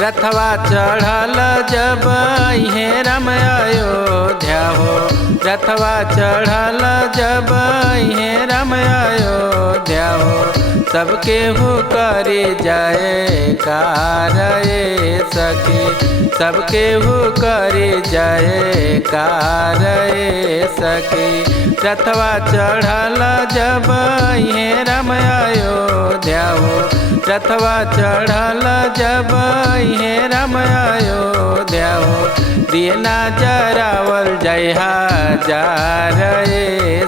रथवा चढ़ल जब हे राम अयोध्या हो। रथवा चढ़ल जब हे राम अयोध्या हो। सबके हु करे जाए कार सखी। सबके हु करे जाए कार सखी। रथवा चढ़ल जब हे राम अयोध्या हो। रथवा चढ़ल जब हे राम अयोध्या हो। दिए ना जरावल जय हजार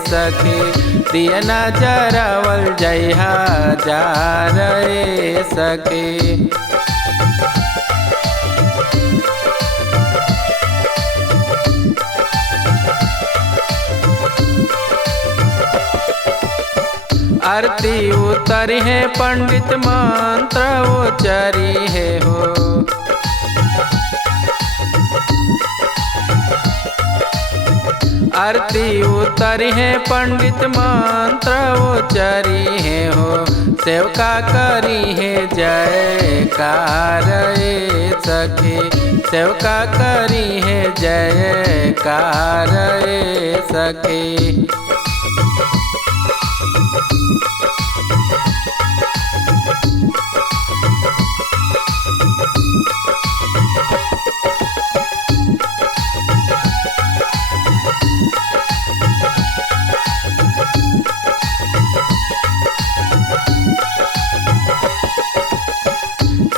सखी। दिए ना जरावल जय हजार सखी। आरती उतरी है पंडित मंत्र उचरी है हो। आरती उतरी है पंडित मंत्र उचरी है हो। सेवका करी है जयकार सखी। सेवका करी है जयकार सखी।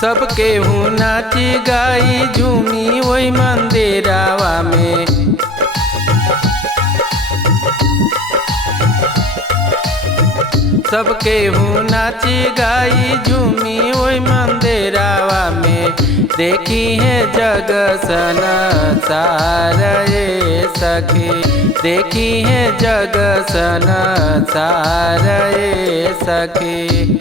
सबके हूँ नाची गाई झूमी वही मंदिरावा में। सबके हूँ नाची गाई झूमी वही मंदिरावा में। देखी है जग संसार सखी। देखी है जग संसार सखी।